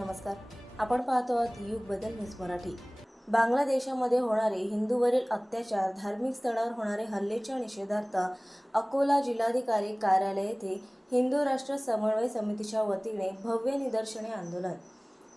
नमस्कार. आपण पाहतो आहात युग बदल न्यूज मराठी. बांगलादेशामध्ये होणारे हिंदूवरील अत्याचार धार्मिक स्थळावर होणारे हल्लेच्या निषेधार्थ अकोला जिल्हाधिकारी कार्यालय येथे हिंदू राष्ट्र समन्वय समितीच्या वतीने भव्य निदर्शने आंदोलन.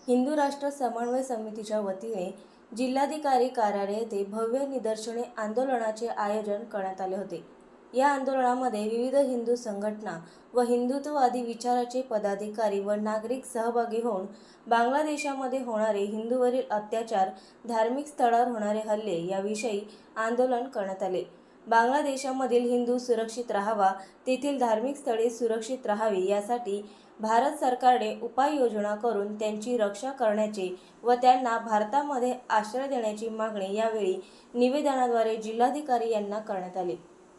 हिंदू राष्ट्र समन्वय समितीच्या वतीने जिल्हाधिकारी कार्यालय येथे भव्य निदर्शने आंदोलनाचे आयोजन करण्यात आले होते. या आंदोलनामध्ये विविध हिंदू संघटना व हिंदुत्ववादी विचाराचे पदाधिकारी व नागरिक सहभागी होऊन बांगलादेशामध्ये होणारे हिंदूवरील अत्याचार धार्मिक स्थळावर होणारे हल्ले याविषयी आंदोलन करण्यात आले. बांगलादेशामधील हिंदू सुरक्षित राहावा तेथील धार्मिक स्थळे सुरक्षित राहावी यासाठी भारत सरकारने उपाययोजना करून त्यांची रक्षा करण्याचे व त्यांना भारतामध्ये आश्रय देण्याची मागणी यावेळी निवेदनाद्वारे जिल्हाधिकारी यांना करण्यात आली.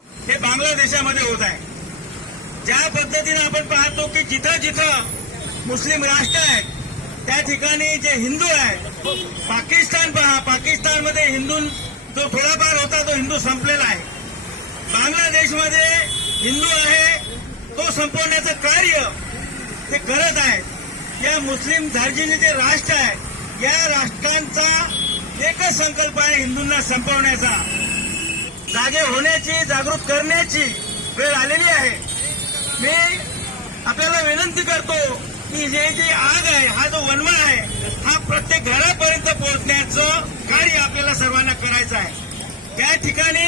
हे बांगलादेशामध्ये होत आहे. ज्या पद्धतीने आपण पाहतो की जिथं जिथं मुस्लिम राष्ट्र आहेत त्या ठिकाणी जे हिंदू आहेत पाकिस्तान पहा पाकिस्तानमध्ये हिंदू जो थोडाफार होता तो हिंदू संपलेला आहे. बांगलादेशमध्ये हिंदू आहे तो संपवण्याचं कार्य ते करत आहेत. या मुस्लिम धार्जिनी जे राष्ट्र आहे या राष्ट्रांचा एकच संकल्प आहे हिंदूंना संपवण्याचा. जागे होण्याची जागृत करण्याची वेळ आलेली आहे. मी आपल्याला विनंती करतो की जे जी आग आहे हा जो वनवा आहे हा प्रत्येक घरापर्यंत पोहोचण्याचं कार्य आपल्याला सर्वांना करायचं आहे. त्या ठिकाणी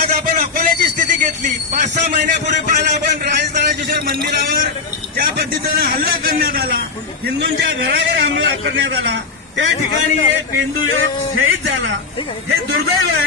आज आपण अकोल्याची स्थिती घेतली. पाच सहा महिन्यापूर्वी पाहिलं आपण राजस्थानाच्या मंदिरावर ज्या पद्धतीनं हल्ला करण्यात आला हिंदूंच्या घरावर हमला करण्यात आला त्या ठिकाणी एक हिंदू एक शहीद झाला. हे दुर्दैव आहे.